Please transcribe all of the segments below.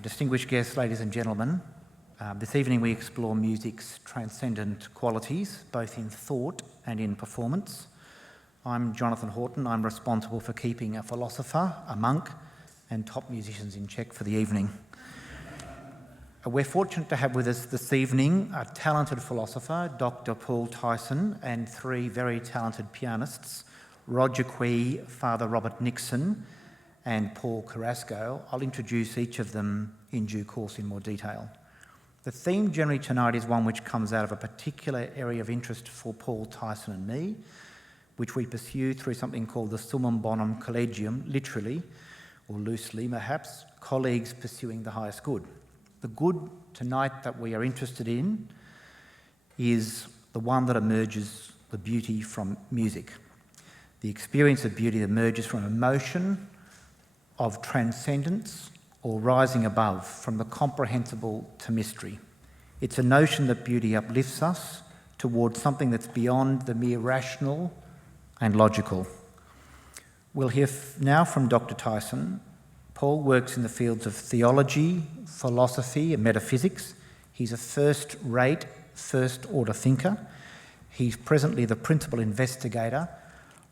Distinguished guests, ladies and gentlemen, this evening we explore music's transcendent qualities, both in thought and in performance. I'm Jonathan Horton. I'm responsible for keeping a philosopher, a monk, and top musicians in check for the evening. We're fortunate to have with us this evening a talented philosopher, Dr. Paul Tyson, and three very talented pianists, Roger Quay, Father Robert Nixon, and Paul Carrasco. I'll introduce each of them in due course in more detail. The theme generally tonight is one which comes out of a particular area of interest for Paul Tyson and me, which we pursue through something called the Summum Bonum Collegium, literally, or loosely perhaps, colleagues pursuing the highest good. The good tonight that we are interested in is the one that emerges the beauty from music. The experience of beauty that emerges from emotion, of transcendence, or rising above, from the comprehensible to mystery. It's a notion that beauty uplifts us towards something that's beyond the mere rational and logical. We'll hear now from Dr. Tyson. Paul works in the fields of theology, philosophy and metaphysics. He's a first-rate, first-order thinker. He's presently the principal investigator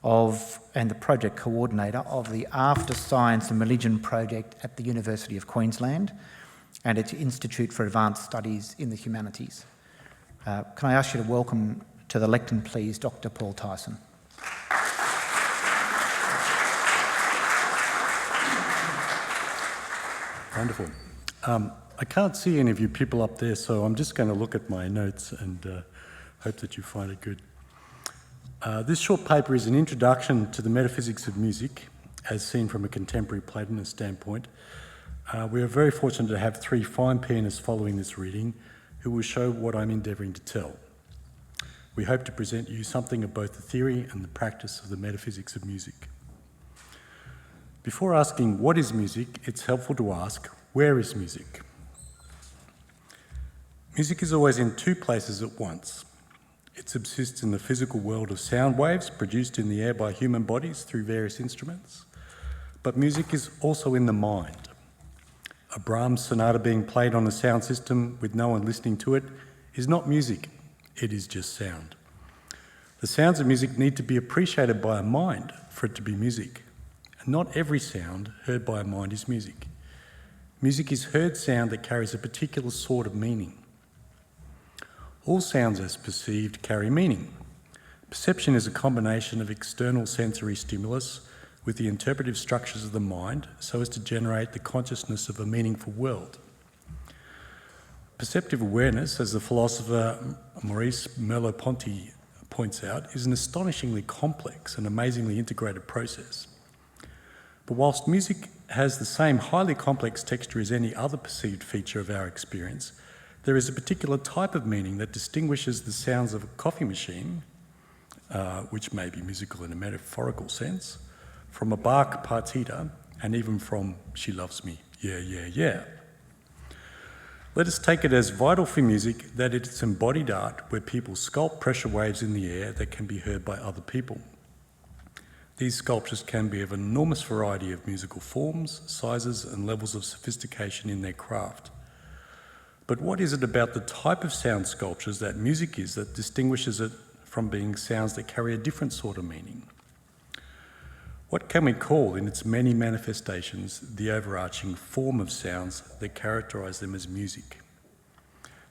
and the project coordinator of the After Science and Religion project at the University of Queensland and its Institute for Advanced Studies in the Humanities. Can I ask you to welcome to the lectern, please, Dr. Paul Tyson. Wonderful. I can't see any of you people up there, so I'm just going to look at my notes and hope that you find it good. This short paper is an introduction to the metaphysics of music, as seen from a contemporary Platonist standpoint. We are very fortunate to have three fine pianists following this reading who will show what I'm endeavouring to tell. We hope to present you something of both the theory and the practice of the metaphysics of music. Before asking what is music, it's helpful to ask, where is music? Music is always in two places at once. It subsists in the physical world of sound waves produced in the air by human bodies through various instruments. But music is also in the mind. A Brahms sonata being played on a sound system with no one listening to it is not music, it is just sound. The sounds of music need to be appreciated by a mind for it to be music. And not every sound heard by a mind is music. Music is heard sound that carries a particular sort of meaning. All sounds as perceived carry meaning. Perception is a combination of external sensory stimulus with the interpretive structures of the mind so as to generate the consciousness of a meaningful world. Perceptive awareness, as the philosopher Maurice Merleau-Ponty points out, is an astonishingly complex and amazingly integrated process. But whilst music has the same highly complex texture as any other perceived feature of our experience, there is a particular type of meaning that distinguishes the sounds of a coffee machine, which may be musical in a metaphorical sense, from a Bach partita, and even from She Loves Me, Yeah, Yeah, Yeah. Let us take it as vital for music that it's embodied art where people sculpt pressure waves in the air that can be heard by other people. These sculptures can be of an enormous variety of musical forms, sizes, and levels of sophistication in their craft. But what is it about the type of sound sculptures that music is that distinguishes it from being sounds that carry a different sort of meaning? What can we call, in its many manifestations, the overarching form of sounds that characterise them as music?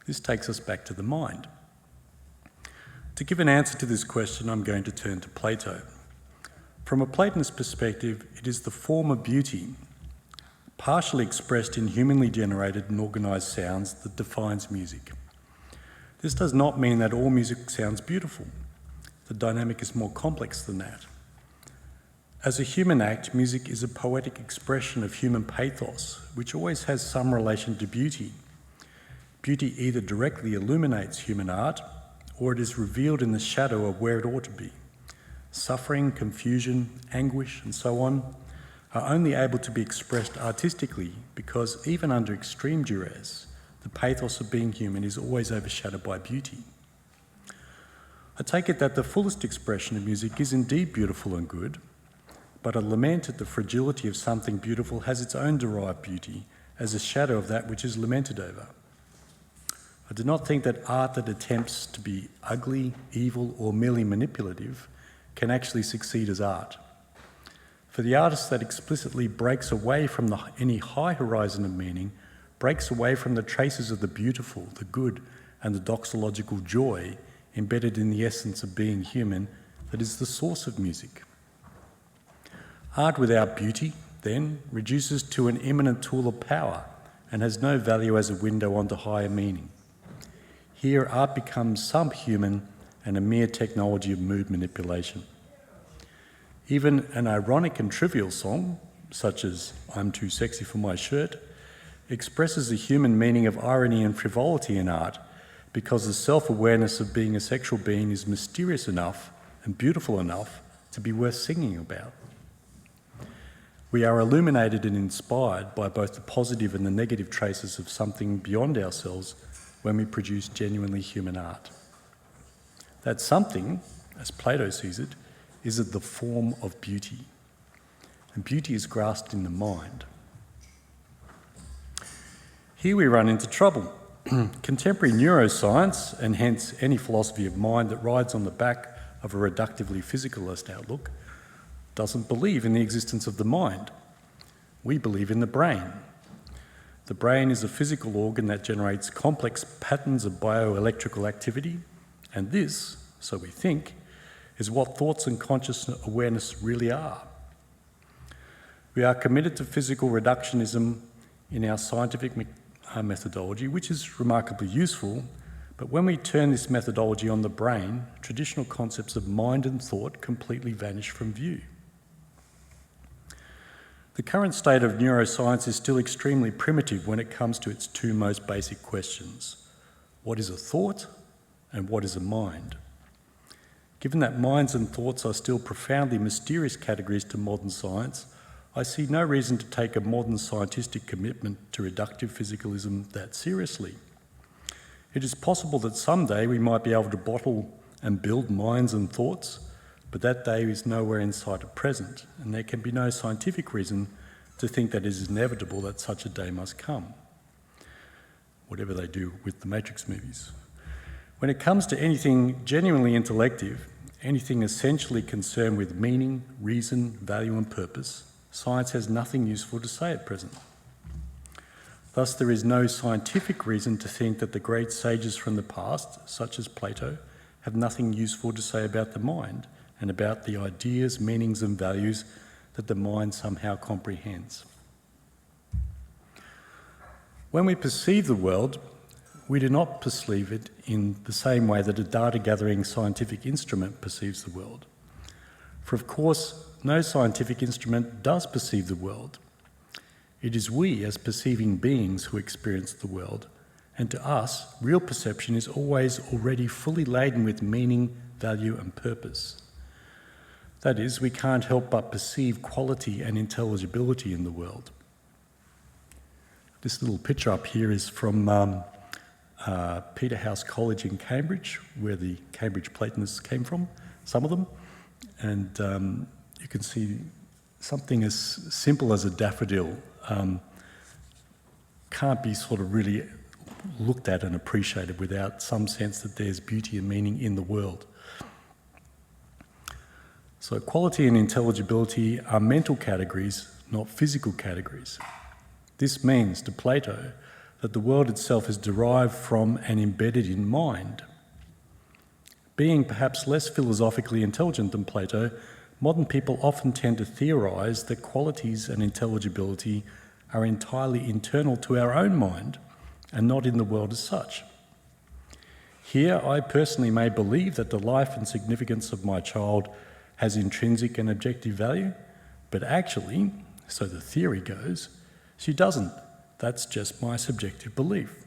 This takes us back to the mind. To give an answer to this question, I'm going to turn to Plato. From a Platonist perspective, it is the form of beauty, partially expressed in humanly generated and organised sounds, that defines music. This does not mean that all music sounds beautiful. The dynamic is more complex than that. As a human act, music is a poetic expression of human pathos, which always has some relation to beauty. Beauty either directly illuminates human art, or it is revealed in the shadow of where it ought to be. Suffering, confusion, anguish, and so on are only able to be expressed artistically because even under extreme duress, the pathos of being human is always overshadowed by beauty. I take it that the fullest expression of music is indeed beautiful and good, but a lament at the fragility of something beautiful has its own derived beauty as a shadow of that which is lamented over. I do not think that art that attempts to be ugly, evil, or merely manipulative can actually succeed as art. For the artist that explicitly breaks away from any high horizon of meaning, breaks away from the traces of the beautiful, the good, and the doxological joy embedded in the essence of being human that is the source of music. Art without beauty, then, reduces to an immanent tool of power and has no value as a window onto higher meaning. Here, art becomes subhuman and a mere technology of mood manipulation. Even an ironic and trivial song, such as "I'm Too Sexy for My Shirt," expresses the human meaning of irony and frivolity in art because the self-awareness of being a sexual being is mysterious enough and beautiful enough to be worth singing about. We are illuminated and inspired by both the positive and the negative traces of something beyond ourselves when we produce genuinely human art. That something, as Plato sees it, is the form of beauty, and beauty is grasped in the mind. Here we run into trouble. Contemporary neuroscience, and hence any philosophy of mind that rides on the back of a reductively physicalist outlook, doesn't believe in the existence of the mind. We believe in the brain. The brain is a physical organ that generates complex patterns of bioelectrical activity, and this, so we think, is what thoughts and conscious awareness really are. We are committed to physical reductionism in our scientific methodology, which is remarkably useful, but when we turn this methodology on the brain, traditional concepts of mind and thought completely vanish from view. The current state of neuroscience is still extremely primitive when it comes to its two most basic questions. What is a thought and what is a mind? Given that minds and thoughts are still profoundly mysterious categories to modern science, I see no reason to take a modern scientific commitment to reductive physicalism that seriously. It is possible that someday we might be able to bottle and build minds and thoughts, but that day is nowhere in sight at present, and there can be no scientific reason to think that it is inevitable that such a day must come, whatever they do with the Matrix movies. When it comes to anything genuinely intellective, anything essentially concerned with meaning, reason, value and purpose, science has nothing useful to say at present. Thus, there is no scientific reason to think that the great sages from the past, such as Plato, have nothing useful to say about the mind and about the ideas, meanings and values that the mind somehow comprehends. When we perceive the world, we do not perceive it in the same way that a data-gathering scientific instrument perceives the world. For of course, no scientific instrument does perceive the world. It is we as perceiving beings who experience the world, and to us, real perception is always already fully laden with meaning, value and purpose. That is, we can't help but perceive quality and intelligibility in the world. This little picture up here is from Peterhouse College in Cambridge, where the Cambridge Platonists came from, some of them, and you can see something as simple as a daffodil can't be sort of really looked at and appreciated without some sense that there's beauty and meaning in the world. So quality and intelligibility are mental categories, not physical categories. This means, to Plato, that the world itself is derived from and embedded in mind. Being perhaps less philosophically intelligent than Plato, modern people often tend to theorise that qualities and intelligibility are entirely internal to our own mind and not in the world as such. Here, I personally may believe that the life and significance of my child has intrinsic and objective value, but actually, so the theory goes, she doesn't. That's just my subjective belief.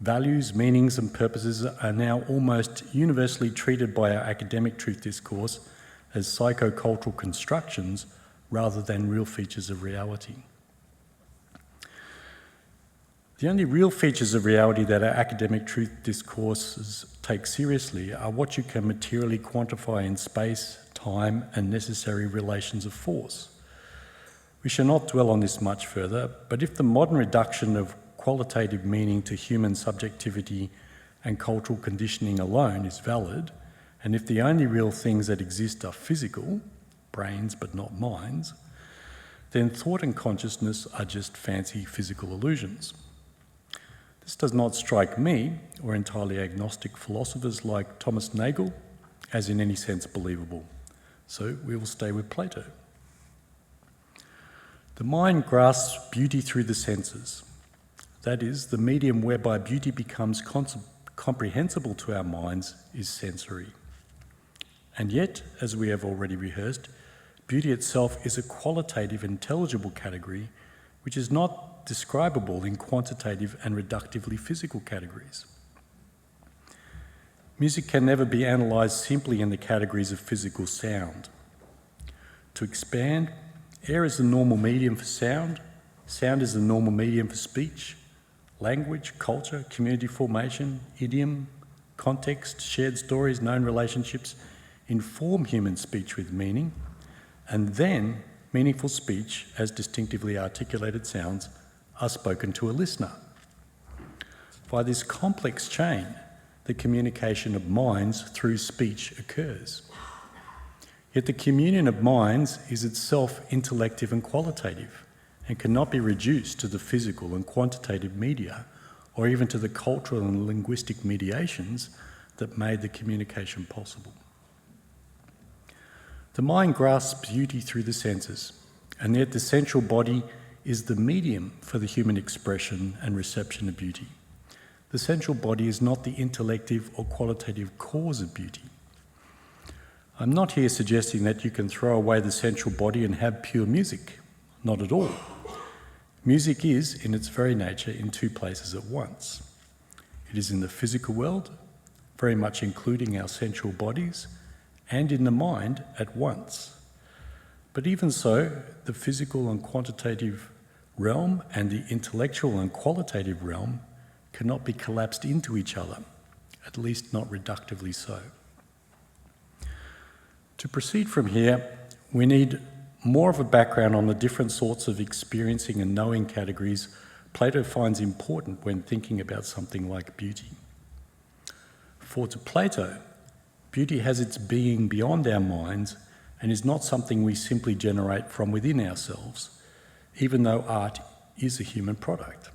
Values, meanings and purposes are now almost universally treated by our academic truth discourse as psychocultural constructions rather than real features of reality. The only real features of reality that our academic truth discourses take seriously are what you can materially quantify in space, time and necessary relations of force. We shall not dwell on this much further, but if the modern reduction of qualitative meaning to human subjectivity and cultural conditioning alone is valid, and if the only real things that exist are physical, brains but not minds, then thought and consciousness are just fancy physical illusions. This does not strike me, or entirely agnostic philosophers like Thomas Nagel, as in any sense believable. So we will stay with Plato. The mind grasps beauty through the senses. That is, the medium whereby beauty becomes comprehensible to our minds is sensory. And yet, as we have already rehearsed, beauty itself is a qualitative, intelligible category which is not describable in quantitative and reductively physical categories. Music can never be analysed simply in the categories of physical sound. To expand, air is the normal medium for sound, sound is the normal medium for speech, language, culture, community formation, idiom, context, shared stories, known relationships inform human speech with meaning, and then meaningful speech, as distinctively articulated sounds, are spoken to a listener. By this complex chain, the communication of minds through speech occurs. Yet the communion of minds is itself intellective and qualitative, and cannot be reduced to the physical and quantitative media, or even to the cultural and linguistic mediations that made the communication possible. The mind grasps beauty through the senses, and yet the sensual body is the medium for the human expression and reception of beauty. The sensual body is not the intellective or qualitative cause of beauty. I'm not here suggesting that you can throw away the sensual body and have pure music. Not at all. Music is, in its very nature, in two places at once. It is in the physical world, very much including our sensual bodies, and in the mind at once. But even so, the physical and quantitative realm and the intellectual and qualitative realm cannot be collapsed into each other, at least not reductively so. To proceed from here, we need more of a background on the different sorts of experiencing and knowing categories Plato finds important when thinking about something like beauty. For to Plato, beauty has its being beyond our minds and is not something we simply generate from within ourselves, even though art is a human product.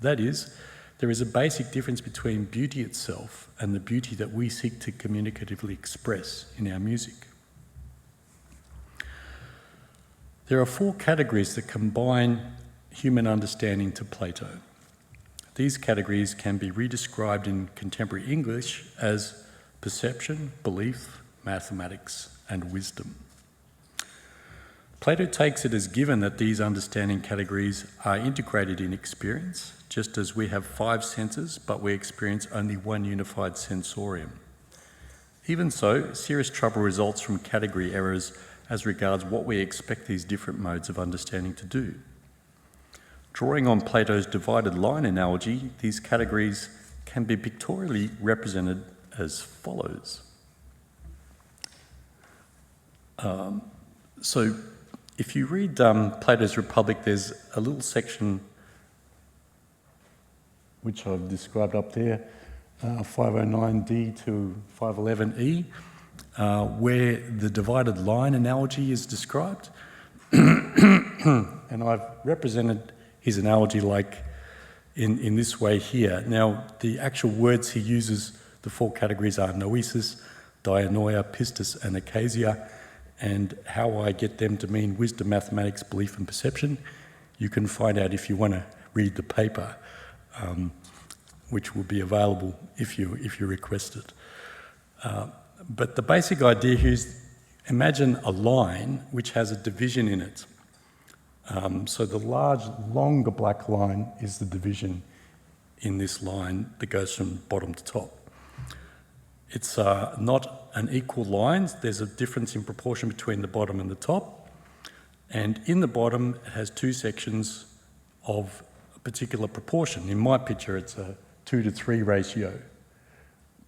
That is, there is a basic difference between beauty itself and the beauty that we seek to communicatively express in our music. There are four categories that combine human understanding to Plato. These categories can be redescribed in contemporary English as perception, belief, mathematics, and wisdom. Plato takes it as given that these understanding categories are integrated in experience, just as we have 5 senses, but we experience only one unified sensorium. Even so, serious trouble results from category errors as regards what we expect these different modes of understanding to do. Drawing on Plato's divided line analogy, these categories can be pictorially represented as follows. So if you read Plato's Republic, there's a little section which I've described up there, 509D to 511E, where the divided line analogy is described. And I've represented his analogy like in this way here. Now, the actual words he uses, the 4 categories are noesis, dianoia, pistis, and acasia, and how I get them to mean wisdom, mathematics, belief, and perception, you can find out if you want to read the paper, which will be available if you request it. But the basic idea here is imagine a line which has a division in it. So the large, longer black line is the division in this line that goes from bottom to top. It's not an equal line. There's a difference in proportion between the bottom and the top. And in the bottom, it has 2 sections of a particular proportion. In my picture, it's a 2-to-3 ratio.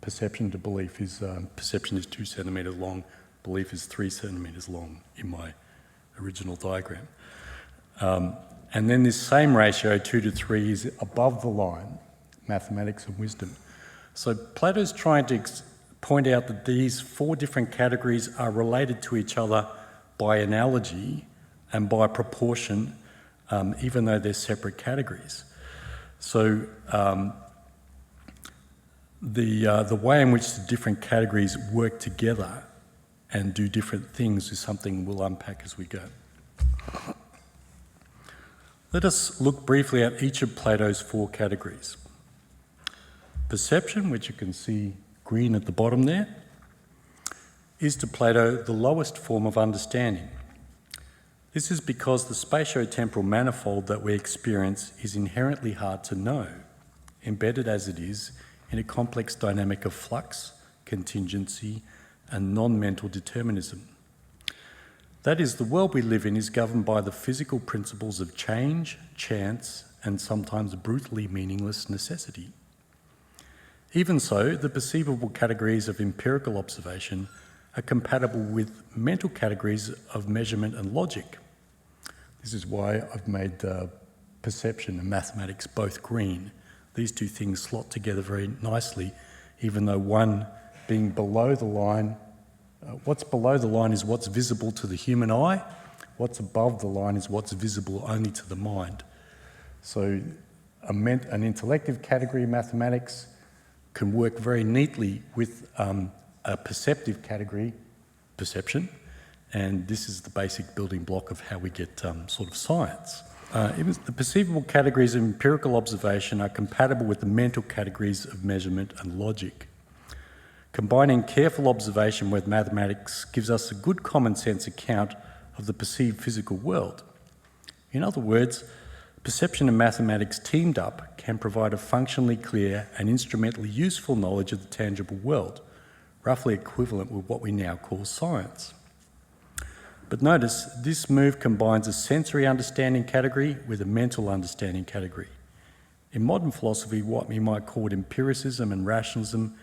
Perception to belief is, perception is 2 centimetres long, belief is 3 centimetres long in my original diagram. And then this same ratio, 2 to 3, is above the line, mathematics and wisdom. So Plato's trying to point out that these 4 different categories are related to each other by analogy and by proportion, even though they're separate categories. So the way in which the different categories work together and do different things is something we'll unpack as we go. Let us look briefly at each of Plato's 4 categories. Perception, which you can see green at the bottom there, is to Plato the lowest form of understanding. This is because the spatio-temporal manifold that we experience is inherently hard to know, embedded as it is in a complex dynamic of flux, contingency, and non-mental determinism. That is, the world we live in is governed by the physical principles of change, chance, and sometimes brutally meaningless necessity. Even so, the perceivable categories of empirical observation are compatible with mental categories of measurement and logic. This is why I've made perception and mathematics both green. These 2 things slot together very nicely, even though one being below the line, what's below the line is what's visible to the human eye, what's above the line is what's visible only to the mind. So an intellective category, mathematics, can work very neatly with a perceptive category, perception, and this is the basic building block of how we get sort of science. The perceivable categories of empirical observation are compatible with the mental categories of measurement and logic. Combining careful observation with mathematics gives us a good common sense account of the perceived physical world. In other words, perception and mathematics teamed up can provide a functionally clear and instrumentally useful knowledge of the tangible world, roughly equivalent with what we now call science. But notice, this move combines a sensory understanding category with a mental understanding category. In modern philosophy, what we might call empiricism and rationalism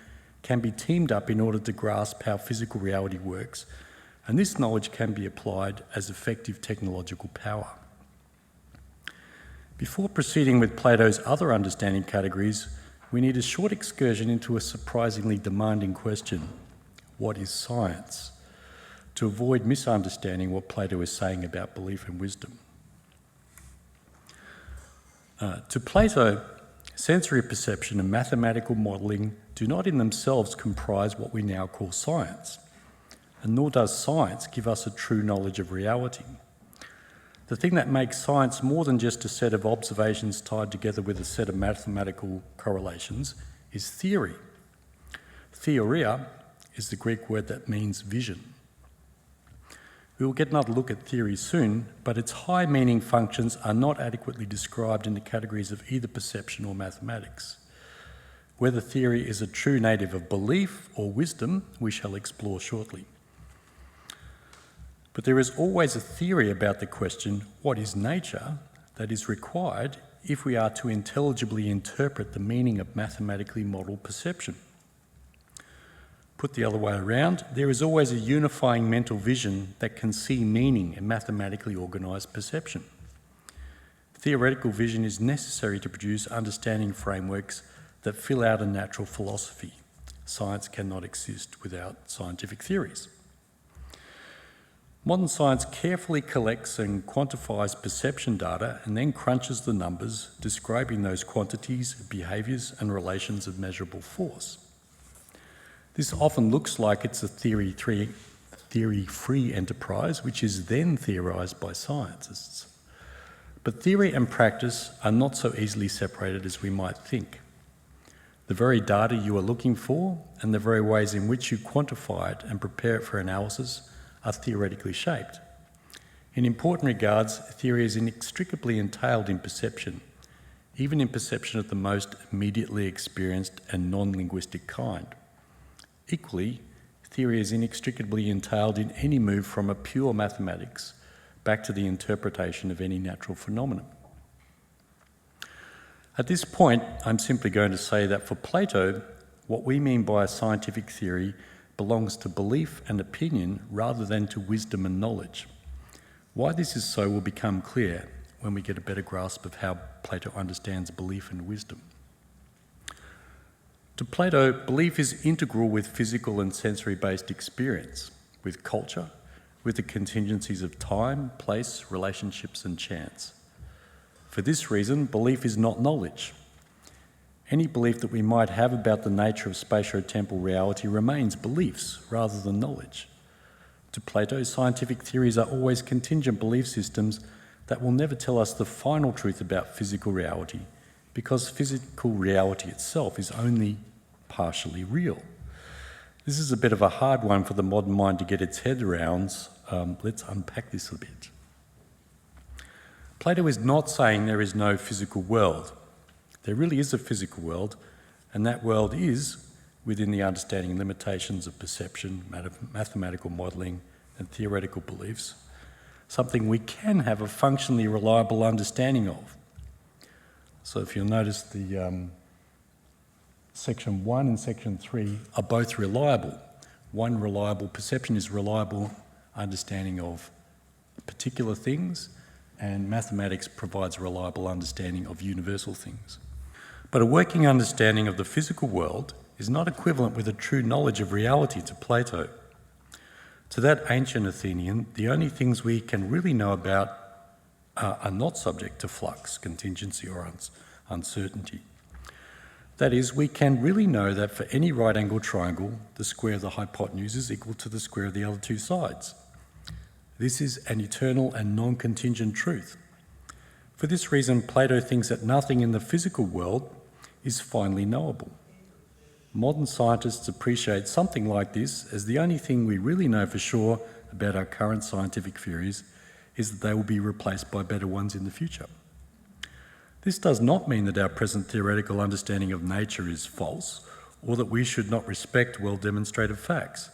can be teamed up in order to grasp how physical reality works, and this knowledge can be applied as effective technological power. Before proceeding with Plato's other understanding categories, we need a short excursion into a surprisingly demanding question: what is science? To avoid misunderstanding what Plato is saying about belief and wisdom. To Plato, sensory perception and mathematical modelling do not in themselves comprise what we now call science, and nor does science give us a true knowledge of reality. The thing that makes science more than just a set of observations tied together with a set of mathematical correlations is theory. Theoria is the Greek word that means vision. We will get another look at theory soon, but its high-meaning functions are not adequately described in the categories of either perception or mathematics. Whether theory is a true native of belief or wisdom, we shall explore shortly. But there is always a theory about the question, what is nature, that is required if we are to intelligibly interpret the meaning of mathematically modelled perception. Put the other way around, there is always a unifying mental vision that can see meaning in mathematically organised perception. Theoretical vision is necessary to produce understanding frameworks that fill out a natural philosophy. Science cannot exist without scientific theories. Modern science carefully collects and quantifies perception data and then crunches the numbers, describing those quantities, behaviours and relations of measurable force. This often looks like it's a theory-free enterprise, which is then theorised by scientists. But theory and practice are not so easily separated as we might think. The very data you are looking for and the very ways in which you quantify it and prepare it for analysis are theoretically shaped. In important regards, theory is inextricably entailed in perception, even in perception of the most immediately experienced and non-linguistic kind. Equally, theory is inextricably entailed in any move from a pure mathematics back to the interpretation of any natural phenomenon. At this point, I'm simply going to say that for Plato, what we mean by a scientific theory belongs to belief and opinion rather than to wisdom and knowledge. Why this is so will become clear, when we get a better grasp of how Plato understands belief and wisdom. To Plato, belief is integral with physical and sensory-based experience, with culture, with the contingencies of time, place, relationships and chance. For this reason, belief is not knowledge. Any belief that we might have about the nature of spatio-temporal reality remains beliefs rather than knowledge. To Plato, scientific theories are always contingent belief systems that will never tell us the final truth about physical reality, because physical reality itself is only partially real. This is a bit of a hard one for the modern mind to get its head around. Let's unpack this a bit. Plato is not saying there is no physical world. There really is a physical world, and that world is within the understanding and limitations of perception, mathematical modelling and theoretical beliefs, something we can have a functionally reliable understanding of. So if you'll notice, the section 1 and section 3 are both reliable. One, reliable perception, is reliable understanding of particular things, and mathematics provides reliable understanding of universal things. But a working understanding of the physical world is not equivalent with a true knowledge of reality to Plato. To that ancient Athenian, the only things we can really know about are not subject to flux, contingency or uncertainty. That is, we can really know that for any right-angled triangle, the square of the hypotenuse is equal to the square of the other two sides. This is an eternal and non-contingent truth. For this reason, Plato thinks that nothing in the physical world is finally knowable. Modern scientists appreciate something like this as the only thing we really know for sure about our current scientific theories is that they will be replaced by better ones in the future. This does not mean that our present theoretical understanding of nature is false, or that we should not respect well-demonstrated facts.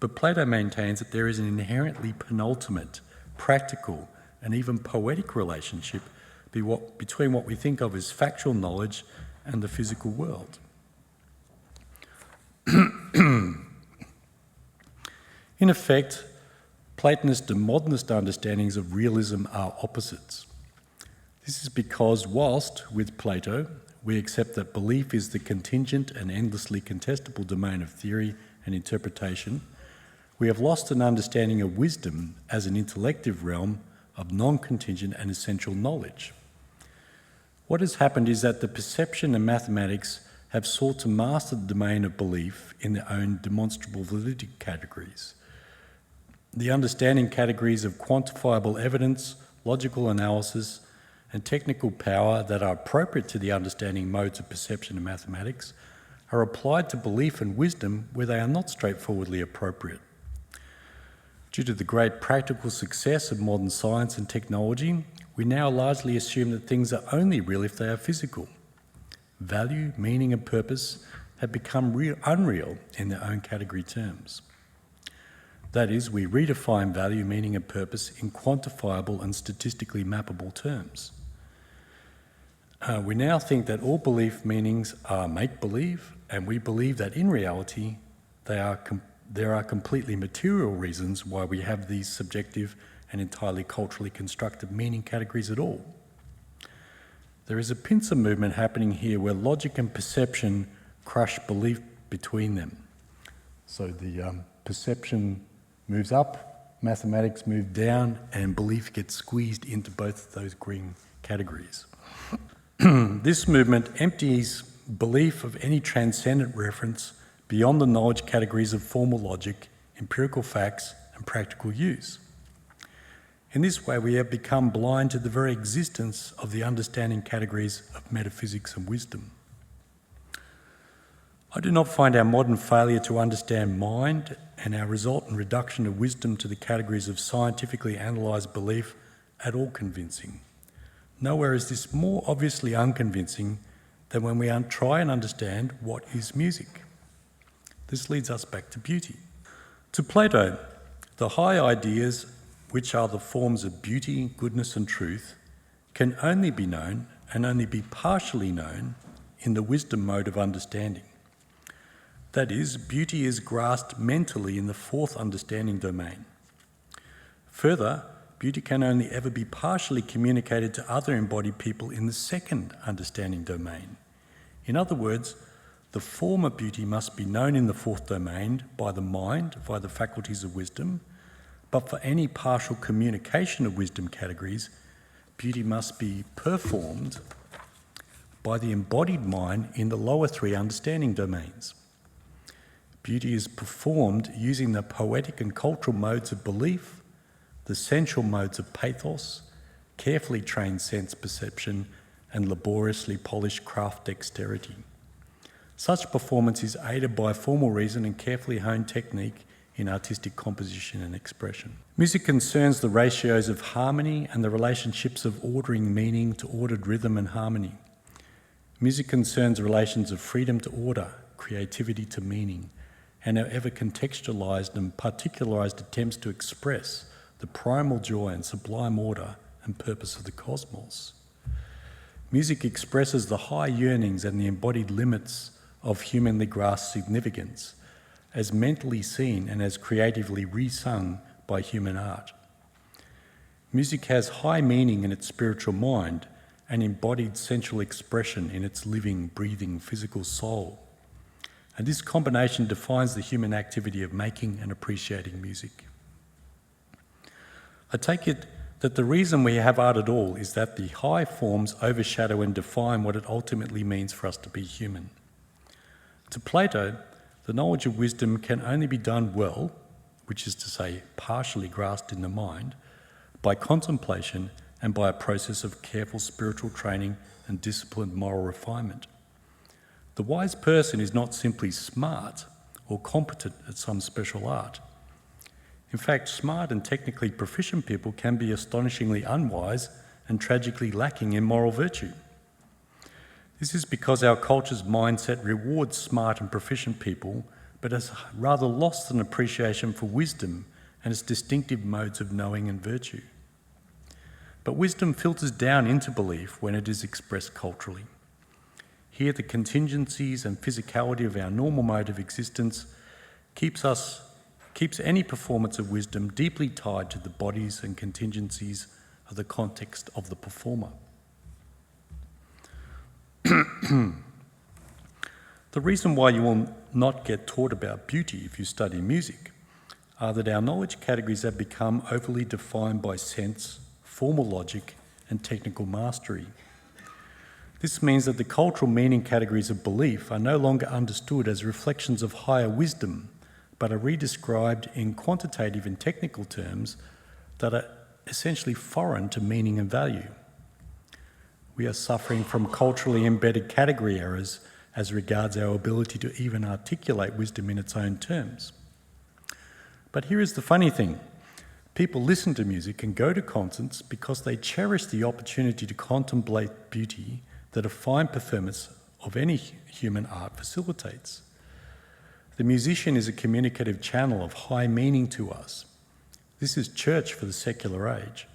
But Plato maintains that there is an inherently penultimate, practical, and even poetic relationship between what we think of as factual knowledge and the physical world. In effect, Platonist and modernist understandings of realism are opposites. This is because whilst, with Plato, we accept that belief is the contingent and endlessly contestable domain of theory and interpretation, we have lost an understanding of wisdom as an intellective realm of non-contingent and essential knowledge. What has happened is that the perception and mathematics have sought to master the domain of belief in their own demonstrable validity categories. The understanding categories of quantifiable evidence, logical analysis, and technical power that are appropriate to the understanding modes of perception and mathematics are applied to belief and wisdom where they are not straightforwardly appropriate. Due to the great practical success of modern science and technology, we now largely assume that things are only real if they are physical. Value, meaning and purpose have become unreal in their own category terms. That is, we redefine value, meaning and purpose in quantifiable and statistically mappable terms. We now think that all belief meanings are make-believe, and we believe that in reality there are completely material reasons why we have these subjective and entirely culturally constructed meaning categories at all. There is a pincer movement happening here where logic and perception crush belief between them. So the perception moves up, mathematics move down, and belief gets squeezed into both of those green categories. This movement empties belief of any transcendent reference beyond the knowledge categories of formal logic, empirical facts, and practical use. In this way, we have become blind to the very existence of the understanding categories of metaphysics and wisdom. I do not find our modern failure to understand mind and our resultant reduction of wisdom to the categories of scientifically analysed belief at all convincing. Nowhere is this more obviously unconvincing than when we try and understand what is music. This leads us back to beauty. To Plato, the high ideas, which are the forms of beauty, goodness and truth, can only be known and only be partially known in the wisdom mode of understanding. That is, beauty is grasped mentally in the fourth understanding domain. Further, beauty can only ever be partially communicated to other embodied people in the second understanding domain. In other words, the former beauty must be known in the fourth domain by the mind, via the faculties of wisdom, but for any partial communication of wisdom categories, beauty must be performed by the embodied mind in the lower three understanding domains. Beauty is performed using the poetic and cultural modes of belief, the sensual modes of pathos, carefully trained sense perception, and laboriously polished craft dexterity. Such performance is aided by formal reason and carefully honed technique in artistic composition and expression. Music concerns the ratios of harmony and the relationships of ordering meaning to ordered rhythm and harmony. Music concerns relations of freedom to order, creativity to meaning, and our ever contextualised and particularised attempts to express the primal joy and sublime order and purpose of the cosmos. Music expresses the high yearnings and the embodied limits of humanly grasped significance, as mentally seen and as creatively re-sung by human art. Music has high meaning in its spiritual mind and embodied sensual expression in its living, breathing, physical soul. And this combination defines the human activity of making and appreciating music. I take it that the reason we have art at all is that the high forms overshadow and define what it ultimately means for us to be human. To Plato, the knowledge of wisdom can only be done well, which is to say partially grasped in the mind, by contemplation and by a process of careful spiritual training and disciplined moral refinement. The wise person is not simply smart or competent at some special art. In fact, smart and technically proficient people can be astonishingly unwise and tragically lacking in moral virtue. This is because our culture's mindset rewards smart and proficient people, but has rather lost an appreciation for wisdom and its distinctive modes of knowing and virtue. But wisdom filters down into belief when it is expressed culturally. Here, the contingencies and physicality of our normal mode of existence keeps any performance of wisdom deeply tied to the bodies and contingencies of the context of the performer. The reason why you will not get taught about beauty if you study music are that our knowledge categories have become overly defined by sense, formal logic, and technical mastery. This means that the cultural meaning categories of belief are no longer understood as reflections of higher wisdom, but are redescribed in quantitative and technical terms that are essentially foreign to meaning and value. We are suffering from culturally embedded category errors as regards our ability to even articulate wisdom in its own terms. But here is the funny thing. People listen to music and go to concerts because they cherish the opportunity to contemplate beauty that a fine performance of any human art facilitates. The musician is a communicative channel of high meaning to us. This is church for the secular age.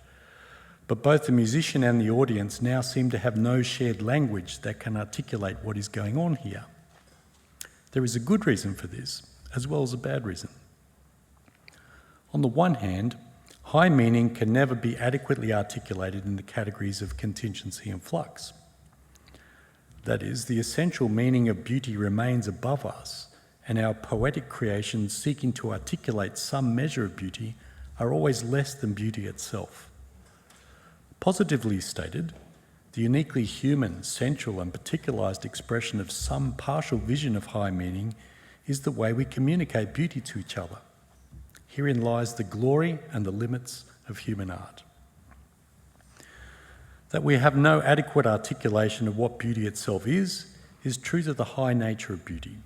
But both the musician and the audience now seem to have no shared language that can articulate what is going on here. There is a good reason for this, as well as a bad reason. On the one hand, high meaning can never be adequately articulated in the categories of contingency and flux. That is, the essential meaning of beauty remains above us, and our poetic creations seeking to articulate some measure of beauty are always less than beauty itself. Positively stated, the uniquely human, sensual and particularised expression of some partial vision of high meaning is the way we communicate beauty to each other. Herein lies the glory and the limits of human art. That we have no adequate articulation of what beauty itself is true to the high nature of beauty.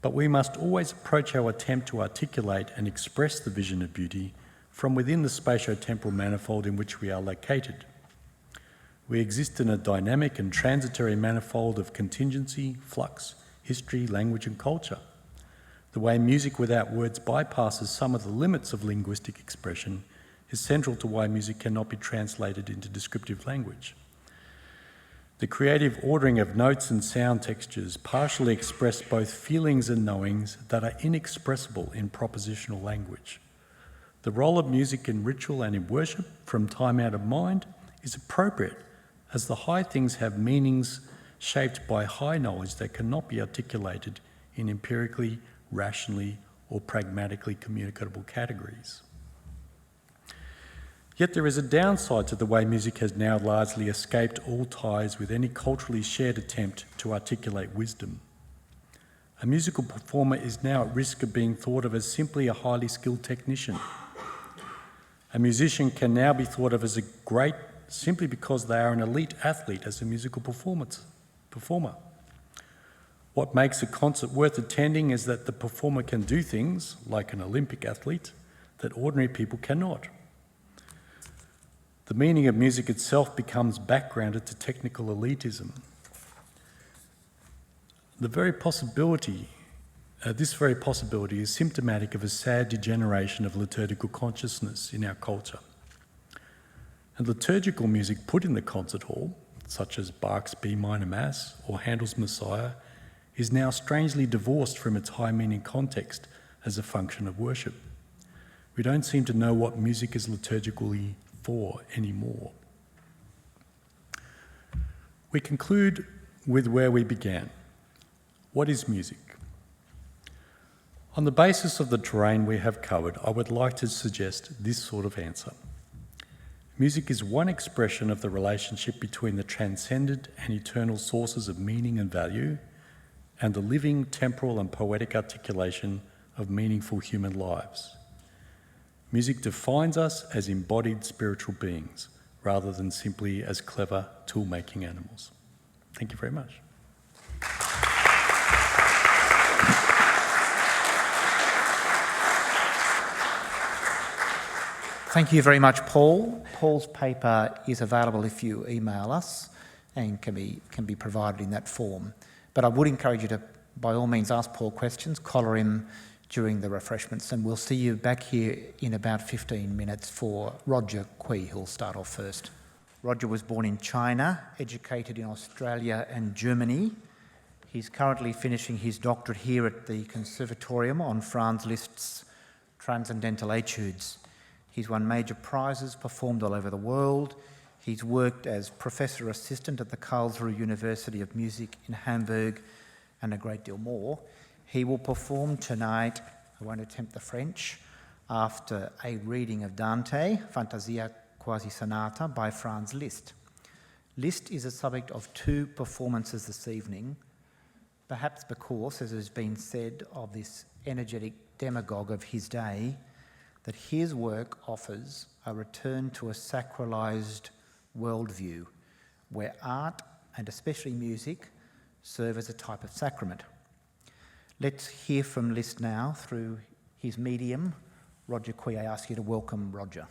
But we must always approach our attempt to articulate and express the vision of beauty from within the spatio-temporal manifold in which we are located. We exist in a dynamic and transitory manifold of contingency, flux, history, language and culture. The way music without words bypasses some of the limits of linguistic expression is central to why music cannot be translated into descriptive language. The creative ordering of notes and sound textures partially express both feelings and knowings that are inexpressible in propositional language. The role of music in ritual and in worship from time out of mind is appropriate, as the high things have meanings shaped by high knowledge that cannot be articulated in empirically, rationally, or pragmatically communicable categories. Yet there is a downside to the way music has now largely escaped all ties with any culturally shared attempt to articulate wisdom. A musical performer is now at risk of being thought of as simply a highly skilled technician. A musician can now be thought of as a great simply because they are an elite athlete as a musical performer. What makes a concert worth attending is that the performer can do things, like an Olympic athlete, that ordinary people cannot. The meaning of music itself becomes backgrounded to technical elitism. This very possibility is symptomatic of a sad degeneration of liturgical consciousness in our culture. And liturgical music put in the concert hall, such as Bach's B minor Mass or Handel's Messiah, is now strangely divorced from its high-meaning context as a function of worship. We don't seem to know what music is liturgically for anymore. We conclude with where we began. What is music? On the basis of the terrain we have covered, I would like to suggest this sort of answer. Music is one expression of the relationship between the transcendent and eternal sources of meaning and value and the living, temporal and poetic articulation of meaningful human lives. Music defines us as embodied spiritual beings rather than simply as clever tool-making animals. Thank you very much. Thank you very much, Paul. Paul's paper is available if you email us and can be provided in that form. But I would encourage you to, by all means, ask Paul questions, collar him during the refreshments, and we'll see you back here in about 15 minutes for Roger Kui, who'll start off first. Roger was born in China, educated in Australia and Germany. He's currently finishing his doctorate here at the Conservatorium on Franz Liszt's Transcendental Etudes. He's won major prizes, performed all over the world. He's worked as professor assistant at the Karlsruhe University of Music in Hamburg and a great deal more. He will perform tonight, I won't attempt the French, after a reading of Dante, Fantasia Quasi Sonata by Franz Liszt. Liszt is the subject of two performances this evening, perhaps because, as has been said of this energetic demagogue of his day, that his work offers a return to a sacralised worldview where art, and especially music, serve as a type of sacrament. Let's hear from Liszt now through his medium. Roger Kui, I ask you to welcome Roger.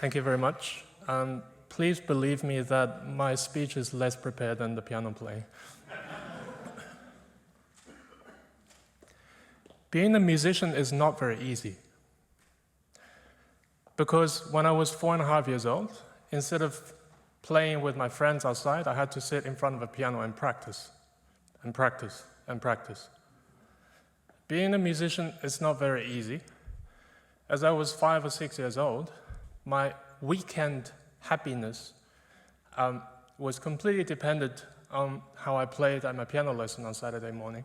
Thank you very much. Please believe me that my speech is less prepared than the piano playing. Being a musician is not very easy. Because when I was 4.5 years old, instead of playing with my friends outside, I had to sit in front of a piano and practice, and practice, and practice. Being a musician is not very easy. As I was 5 or 6 years old, my weekend happiness was completely dependent on how I played at my piano lesson on Saturday morning.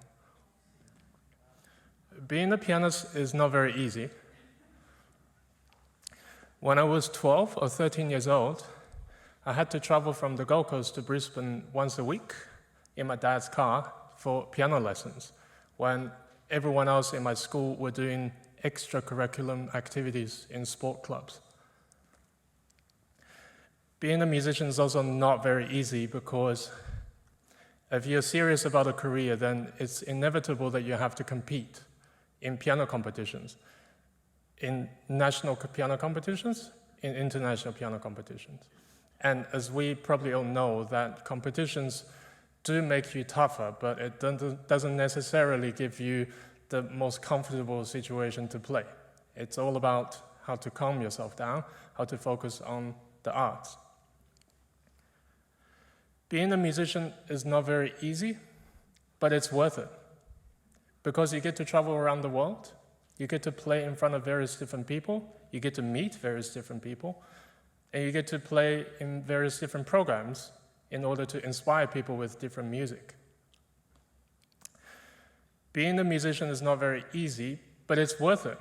Being a pianist is not very easy. When I was 12 or 13 years old, I had to travel from the Gold Coast to Brisbane once a week in my dad's car for piano lessons, when everyone else in my school were doing extracurricular activities in sport clubs. Being a musician is also not very easy because if you're serious about a career, then it's inevitable that you have to compete in piano competitions, in national piano competitions, in international piano competitions. And as we probably all know, that competitions do make you tougher, but it doesn't necessarily give you the most comfortable situation to play. It's all about how to calm yourself down, how to focus on the arts. Being a musician is not very easy, but it's worth it. Because you get to travel around the world, you get to play in front of various different people, you get to meet various different people, and you get to play in various different programs in order to inspire people with different music. Being a musician is not very easy, but it's worth it.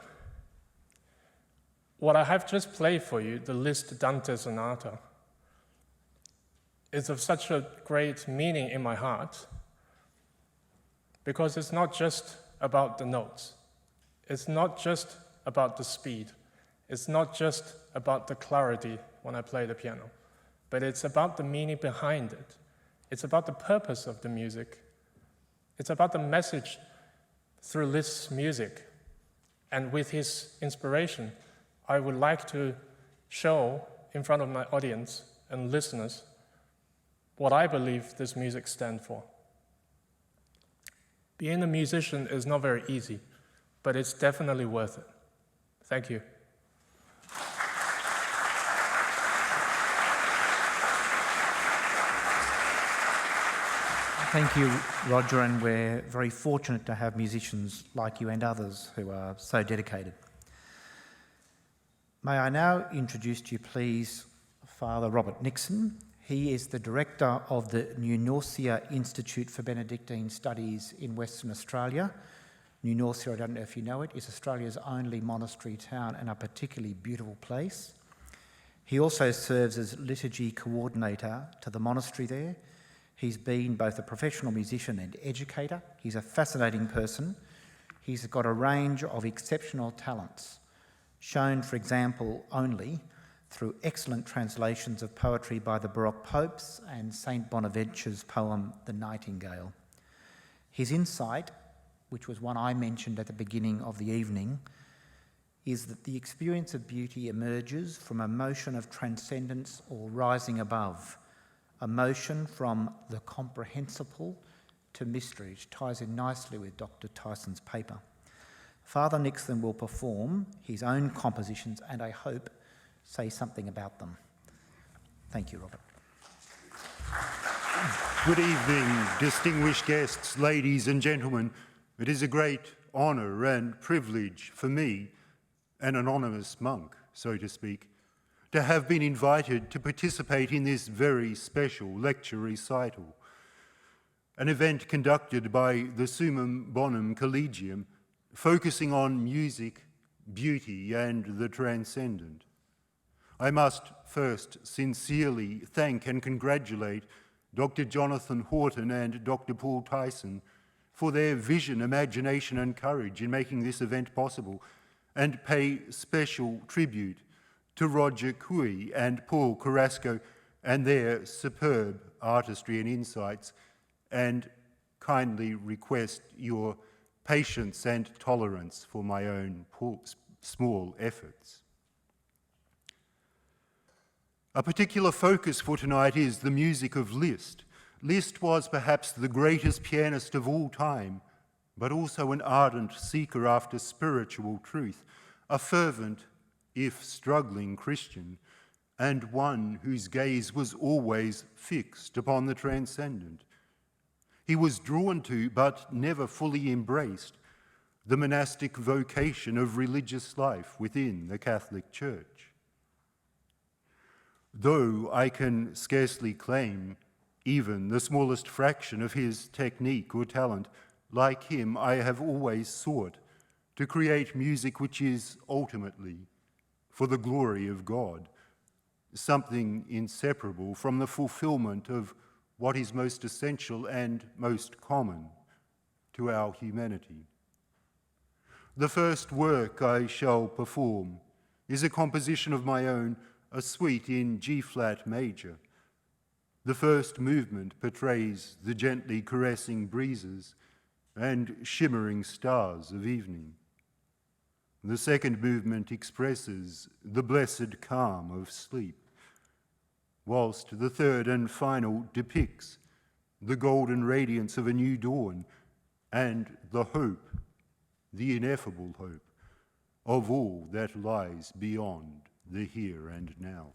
What I have just played for you, the Liszt Dante Sonata, is of such a great meaning in my heart because it's not just about the notes. It's not just about the speed. It's not just about the clarity when I play the piano, but it's about the meaning behind it. It's about the purpose of the music. It's about the message through Liszt's music. And with his inspiration, I would like to show in front of my audience and listeners what I believe this music stands for. Being a musician is not very easy, but it's definitely worth it. Thank you. Thank you, Roger, and we're very fortunate to have musicians like you and others who are so dedicated. May I now introduce to you, please, Father Robert Nixon. He is the Director of the New Norcia Institute for Benedictine Studies in Western Australia. New Norcia, I don't know if you know it, is Australia's only monastery town and a particularly beautiful place. He also serves as liturgy coordinator to the monastery there. He's been both a professional musician and educator. He's a fascinating person. He's got a range of exceptional talents, shown, for example, only through excellent translations of poetry by the Baroque popes and Saint Bonaventure's poem, The Nightingale. His insight, which was one I mentioned at the beginning of the evening, is that the experience of beauty emerges from a motion of transcendence or rising above, a motion from the comprehensible to mystery, which ties in nicely with Dr. Tyson's paper. Father Nixon will perform his own compositions and, I hope, say something about them. Thank you, Robert. Good evening, distinguished guests, ladies and gentlemen. It is a great honour and privilege for me, an anonymous monk, so to speak, to have been invited to participate in this very special lecture recital, an event conducted by the Summum Bonum Collegium, focusing on music, beauty, and the transcendent. I must first sincerely thank and congratulate Dr. Jonathan Horton and Dr. Paul Tyson for their vision, imagination, and courage in making this event possible, and pay special tribute to Roger Cui and Paul Carrasco and their superb artistry and insights, and kindly request your patience and tolerance for my own small efforts. A particular focus for tonight is the music of Liszt. Liszt was perhaps the greatest pianist of all time, but also an ardent seeker after spiritual truth, a fervent, if struggling Christian, and one whose gaze was always fixed upon the transcendent. He was drawn to, but never fully embraced, the monastic vocation of religious life within the Catholic Church. Though I can scarcely claim even the smallest fraction of his technique or talent, like him, I have always sought to create music which is ultimately for the glory of God, something inseparable from the fulfillment of what is most essential and most common to our humanity. The first work I shall perform is a composition of my own, a suite in G-flat major. The first movement portrays the gently caressing breezes and shimmering stars of evening. The second movement expresses the blessed calm of sleep, whilst the third and final depicts the golden radiance of a new dawn and the hope, the ineffable hope, of all that lies beyond the here and now.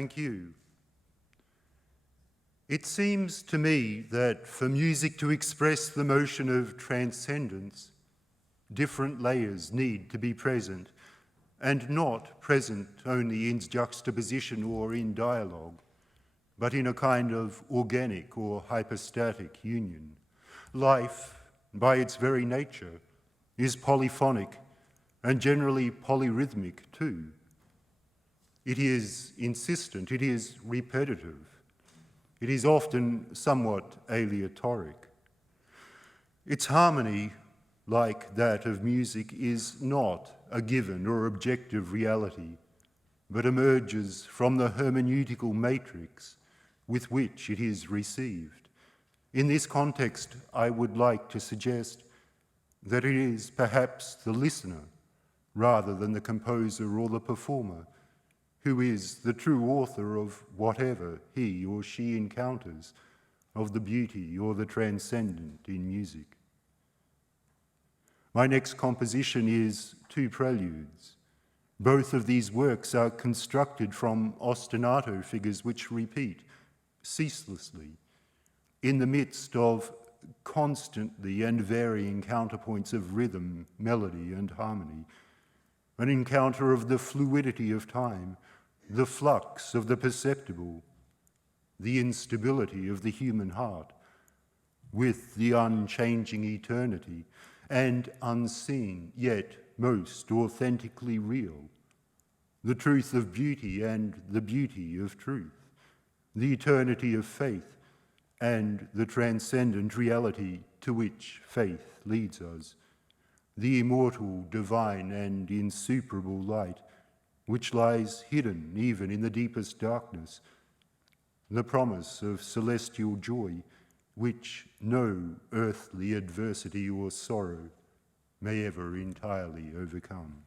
Thank you. It seems to me that for music to express the motion of transcendence, different layers need to be present, and not present only in juxtaposition or in dialogue, but in a kind of organic or hypostatic union. Life, by its very nature, is polyphonic and generally polyrhythmic too. It is insistent, it is repetitive, it is often somewhat aleatoric. Its harmony, like that of music, is not a given or objective reality, but emerges from the hermeneutical matrix with which it is received. In this context, I would like to suggest that it is perhaps the listener, rather than the composer or the performer, who is the true author of whatever he or she encounters of the beauty or the transcendent in music. My next composition is two preludes. Both of these works are constructed from ostinato figures which repeat ceaselessly in the midst of constantly and varying counterpoints of rhythm, melody, and harmony, an encounter of the fluidity of time, the flux of the perceptible, the instability of the human heart, with the unchanging eternity, and unseen, yet most authentically real, the truth of beauty and the beauty of truth, the eternity of faith, and the transcendent reality to which faith leads us, the immortal, divine, and insuperable light, which lies hidden even in the deepest darkness, the promise of celestial joy, which no earthly adversity or sorrow may ever entirely overcome.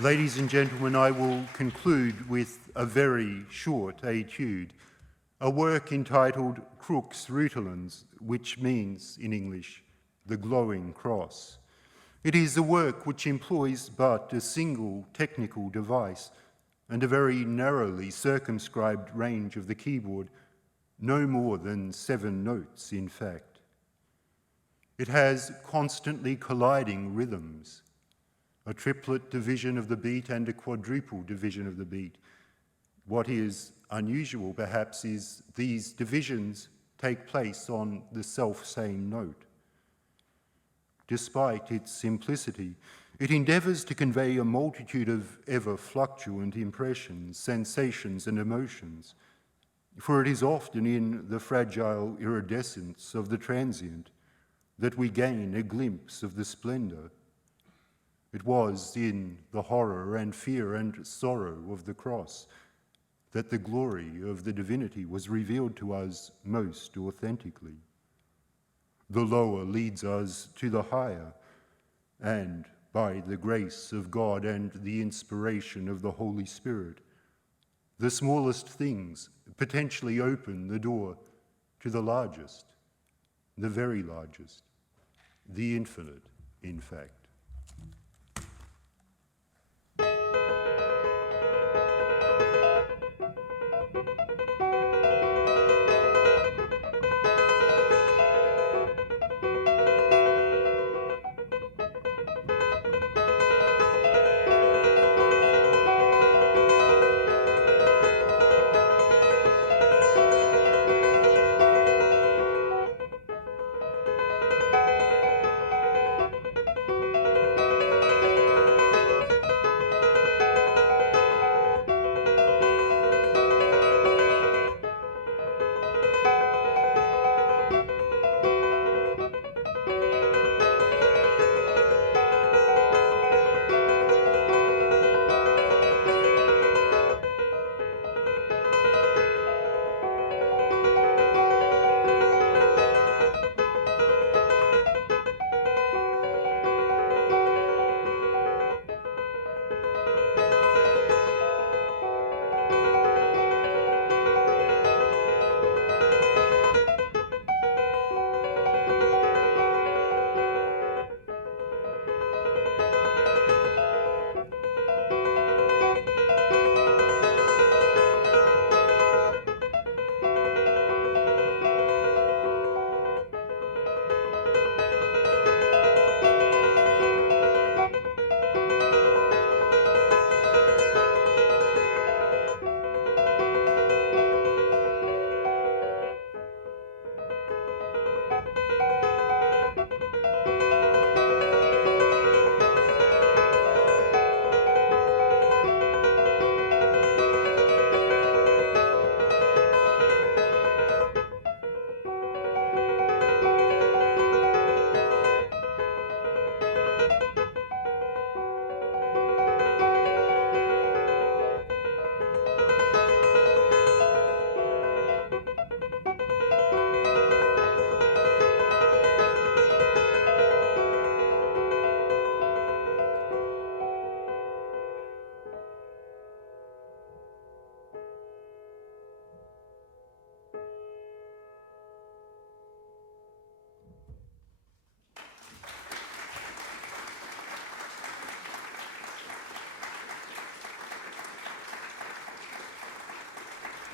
Ladies and gentlemen, I will conclude with a very short etude, a work entitled Crux Rutilans, which means, in English, the glowing cross. It is a work which employs but a single technical device and a very narrowly circumscribed range of the keyboard, no more than 7 notes, in fact. It has constantly colliding rhythms, a triplet division of the beat and a quadruple division of the beat. What is unusual, perhaps, is these divisions take place on the self-same note. Despite its simplicity, it endeavours to convey a multitude of ever-fluctuant impressions, sensations, and emotions, for it is often in the fragile iridescence of the transient that we gain a glimpse of the splendour. It was in the horror and fear and sorrow of the cross that the glory of the divinity was revealed to us most authentically. The lower leads us to the higher, and by the grace of God and the inspiration of the Holy Spirit, the smallest things potentially open the door to the largest, the very largest, the infinite, in fact.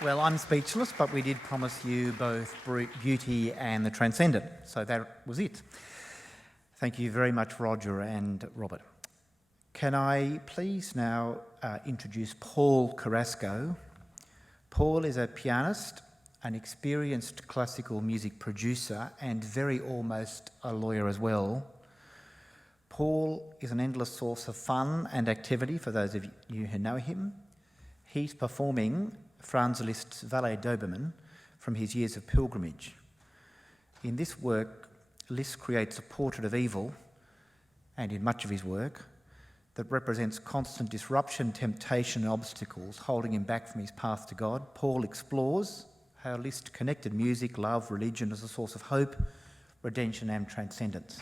Well, I'm speechless, but we did promise you both beauty and the transcendent, so that was it. Thank you very much, Roger and Robert. Can I please now introduce Paul Carrasco. Paul is a pianist, an experienced classical music producer, and very almost a lawyer as well. Paul is an endless source of fun and activity for those of you who know him. He's performing Franz Liszt's Valet Dobermann from his Years of Pilgrimage. In this work, Liszt creates a portrait of evil, and in much of his work, that represents constant disruption, temptation and obstacles holding him back from his path to God. Paul explores how Liszt connected music, love, religion as a source of hope, redemption and transcendence.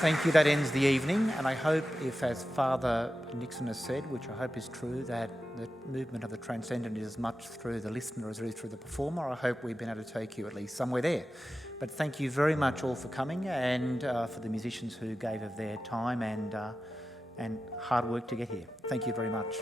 Thank you. That ends the evening, and I hope, if, as Father Nixon has said, which I hope is true, that the movement of the Transcendent is as much through the listener as it is through the performer, I hope we've been able to take you at least somewhere there. But thank you very much all for coming, and for the musicians who gave of their time and hard work to get here. Thank you very much.